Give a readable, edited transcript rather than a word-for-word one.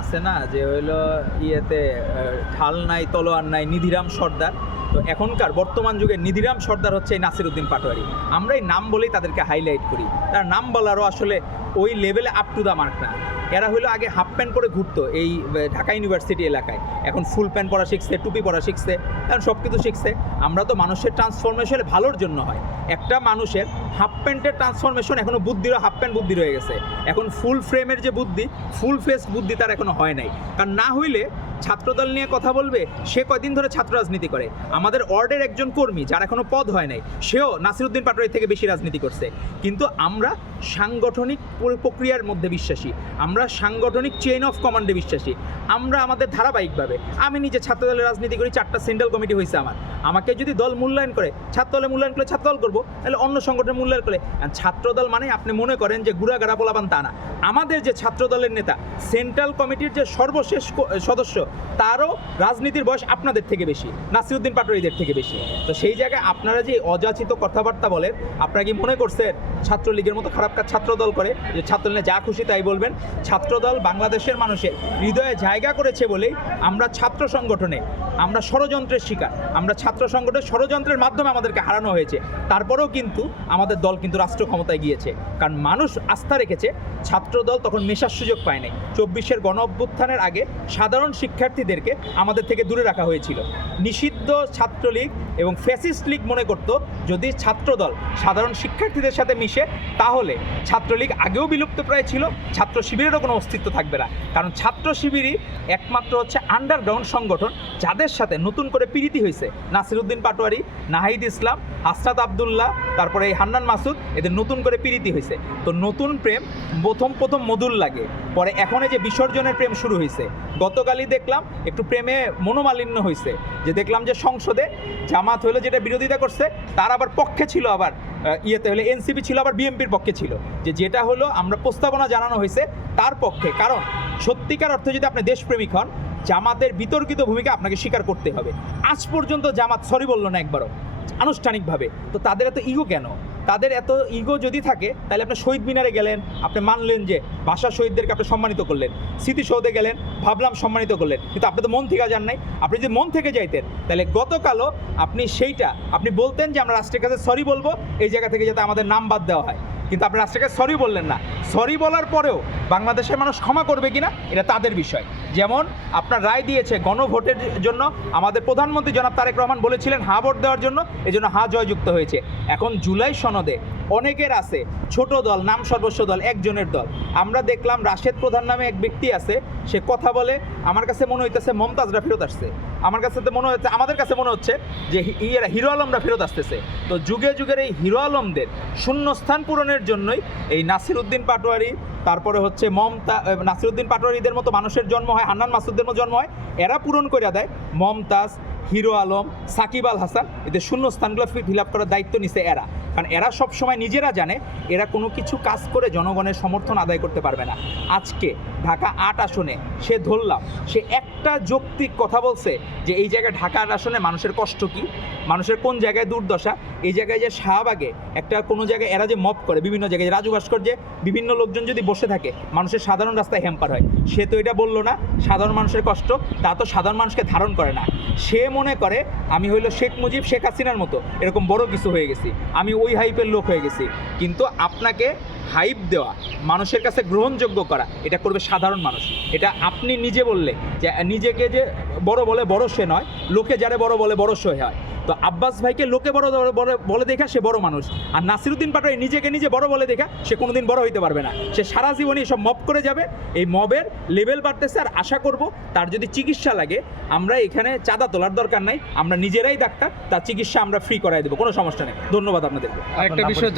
আছে না যে হইলো ইয়েতে ঢাল নাই তলোয়ার নাই নিধিরাম সর্দার, তো এখনকার বর্তমান যুগে নিধিরাম সর্দার হচ্ছে এই নাসিরউদ্দিন পাটোয়ারি। আমরা এই নাম বলেই তাদেরকে হাইলাইট করি, তার নাম বলারও আসলে ওই লেভেলে আপ টু দ্য মার্ক না। এরা হলো আগে হাফ প্যান্ট পরে ঘুরতো এই ঢাকা ইউনিভার্সিটি এলাকায়, এখন ফুল প্যান্ট পরা শিখছে, টুপি পরা শিখছে, এখন সব কিছু শিখছে। আমরা তো মানুষের ট্রান্সফরমেশন ভালোর জন্য হয়। একটা মানুষের হাফ প্যান্টের ট্রান্সফরমেশন এখনও বুদ্ধিরও হাফ প্যান্ট বুদ্ধি রয়ে গেছে, এখন ফুল ফ্রেমের যে বুদ্ধি, ফুল ফেস বুদ্ধি তার এখনও হয় নাই। কারণ না হইলে ছাত্রদল নিয়ে কথা বলবে, সে কয়দিন ধরে ছাত্র রাজনীতি করে। আমাদের ওয়ার্ডের একজন কর্মী যার এখনও পদ হয় নাই, সেও নাসিরউদ্দিন পাটোয়ারি থেকে বেশি রাজনীতি করছে। কিন্তু আমরা সাংগঠনিক প্রক্রিয়ার মধ্যে বিশ্বাসী, আমরা সাংগঠনিক চেইন অফ কমান্ডে বিশ্বাসী। আমরা আমাদের ধারাবাহিকভাবে, আমি নিজে ছাত্রদলের রাজনীতি করি, 4টা সেন্ট্রাল কমিটি হয়েছে আমার। আমাকে যদি দল মূল্যায়ন করে, ছাত্রদলে মূল্যায়ন করে ছাত্রদল করবো, তাহলে অন্য সংগঠনের মূল্যায়ন করে। ছাত্রদল মানে আপনি মনে করেন যে গুড়াগাড়া পোলাপান, তা না। আমাদের যে ছাত্রদলের নেতা, সেন্ট্রাল কমিটির যে সর্বশেষ সদস্য, তারও রাজনীতির বয়স আপনাদের থেকে বেশি, নাসিরউদ্দিন পাটোয়ারিদের থেকে বেশি। তো সেই জায়গায় আপনারা যে অযাচিত কথাবার্তা বলেন, আপনারা কি মনে করছেন ছাত্রলীগের মতো খারাপ কাজ ছাত্রদল করে, যে ছাত্রলীগে যা খুশি তাই বলবেন? ছাত্রদল বাংলাদেশের মানুষের হৃদয়ে জায়গা করেছে বলেই আমরা ছাত্র সংগঠনে আমরা ষড়যন্ত্রের শিকার, আমরা ছাত্র সংগঠনের ষড়যন্ত্রের মাধ্যমে আমাদেরকে হারানো হয়েছে। তারপরেও কিন্তু আমাদের দল কিন্তু রাষ্ট্র ক্ষমতায় গিয়েছে, কারণ মানুষ আস্থা রেখেছে। ছাত্রদল তখন মেশার সুযোগ পায় নাই। 24-এর গণ অভ্যুত্থানের আগে সাধারণ শিক্ষার্থীদেরকে আমাদের থেকে দূরে রাখা হয়েছিল। নিষিদ্ধ ছাত্রলীগ এবং ফ্যাসিস্ট লীগ মনে করত যদি ছাত্রদল সাধারণ শিক্ষার্থীদের সাথে মিশে, তাহলে ছাত্রলীগ আগেও বিলুপ্ত প্রায় ছিল, ছাত্র শিবিরেরও কোনো অস্তিত্ব থাকবে না। কারণ ছাত্র শিবিরই একমাত্র হচ্ছে আন্ডারগ্রাউন্ড সংগঠন যাদের সাথে নতুন করে প্রীতি হয়েছে। নাসিরউদ্দিন পাটোয়ারি, নাহিদ ইসলাম, হাসনাত আবদুল্লাহ, তারপরে এই হান্নান মাসুদ, এদের নতুন করে প্রীতি হয়েছে। তো নতুন প্রেম প্রথম মধুর লাগে, পরে এখন এই যে বিসর্জনের প্রেম শুরু হয়েছে। গতকালই দেখলাম একটু প্রেমে মনোমালিন্য হয়েছে, যে দেখলাম যে সংসদে জামাত হলো যেটা বিরোধিতা করছে, তার আবার পক্ষে ছিল, আবার ইয়েতে হলে এনসিপি ছিল, আবার বিএনপির পক্ষে ছিল, যে যেটা হলো আমরা প্রস্তাবনা জানানো হয়েছে তার পক্ষে। কারণ সত্যিকার অর্থে যদি আপনি দেশপ্রেমিক হন, জামাতের বিতর্কিত ভূমিকা আপনাকে স্বীকার করতে হবে। আজ পর্যন্ত জামাত সরি বললো না একবারও আনুষ্ঠানিকভাবে। তো তাদের এত ইগো কেন? তাদের এত ইগো যদি থাকে, তাহলে আপনি শহীদ মিনারে গেলেন, আপনি মানলেন যে ভাষা শহীদদেরকে আপনি সম্মানিত করলেন, স্মৃতিসৌধে গেলেন, ভাবলাম সম্মানিত করলেন, কিন্তু আপনি তো মন থেকে যান নাই। আপনি যদি মন থেকে যাইতেন, তাহলে গতকালও আপনি বলতেন যে আমরা রাষ্ট্রের কাছে সরি বলবো, এই জায়গা থেকে যাতে আমাদের নাম বাদ দেওয়া হয়। কিন্তু আপনি রাষ্ট্রকে সরি বললেন না। সরি বলার পরেও বাংলাদেশের মানুষ ক্ষমা করবে কিনা এটা তাদের বিষয়। যেমন আপনার রায় দিয়েছে গণভোটের জন্য, আমাদের প্রধানমন্ত্রী জনাব তারেক রহমান বলেছিলেন হা ভোট দেওয়ার জন্য, এই জন্য হা জয়যুক্ত হয়েছে। এখন জুলাই সনদে অনেকের আছে ছোট দল, নাম সর্বস্ব দল, একজনের দল। আমরা দেখলাম রাশেদ প্রধান নামে এক ব্যক্তি আছে, সে কথা বলে, আমার কাছে মনে হইতেছে মমতাজরা ফেরত আসছে, আমার কাছে তো মনে হচ্ছে, আমাদের কাছে মনে হচ্ছে যে হিরো আলমরা ফেরত আসতেছে। তো যুগে যুগের এই হিরো আলমদের শূন্যস্থান পূরণের জন্যই এই নাসিরউদ্দিন পাটোয়ারি, তারপরে হচ্ছে নাসিরউদ্দিন পাটোয়ারিদের মতো মানুষের জন্ম হয়, হান্নান মাসুদদের মতো জন্ম হয়, এরা পূরণ করে দেয়। মমতাজ, হিরো আলম, সাকিব আল হাসান, এদের শূন্যস্থানগুলো ফিল আপ করার দায়িত্ব নিছে এরা। কারণ এরা সবসময় নিজেরা জানে এরা কোনো কিছু কাজ করে জনগণের সমর্থন আদায় করতে পারবে না। আজকে ঢাকা 8 আসনে সে ধরলাম, সে একটা যৌক্তিক কথা বলছে যে এই জায়গায় ঢাকা 8 আসনে মানুষের কষ্ট কী, মানুষের কোন জায়গায় দুর্দশা। এই জায়গায় যে শাহবাগে একটা কোনো জায়গায় এরা যে মব করে, বিভিন্ন জায়গায় রাজু ভাস্কর্যে বিভিন্ন লোকজন যদি বসে থাকে, মানুষের সাধারণ রাস্তায় হ্যাম্পার হয়। সে তো এটা বললো না সাধারণ মানুষের কষ্ট, তা তো সাধারণ মানুষকে ধারণ করে না। সে মনে করে আমি হইলো শেখ মুজিব, শেখ হাসিনার মতো এরকম বড় কিছু হয়ে গেছি, আমি ওই হাইপের লোক হয়ে গেছি। কিন্তু আপনাকে হাইপ দেওয়া, মানুষের কাছে গ্রহণযোগ্য করা, এটা করবে সাধারণ মানুষ। এটা আপনি নিজে বললে যে নিজেকে যে বড় বলে বড় সে নয়, লোকে যারা বড় বলে বড় সে হয়। তো আব্বাস ভাইকে লোকে বড় বলে দেখা সে বড় মানুষ, আর নাসিরউদ্দিন পাটোয়ারি নিজেকে নিজে বড় বলে দেখা সে কোনোদিন বড় হইতে পারবে না। সে সারা জীবনই সব মব করে যাবে। এই মবের লেভেল বাড়তেছে, আর আশা করব তার যদি চিকিৎসা লাগে, আমরা এখানে চাঁদা তোলার দরকার নাই, আমরা নিজেরাই ডাক্তার, তার চিকিৎসা আমরা ফ্রি করাই দেবো, কোনো সমস্যা নেই। ধন্যবাদ আপনাদেরকে। আরেকটা বিষয়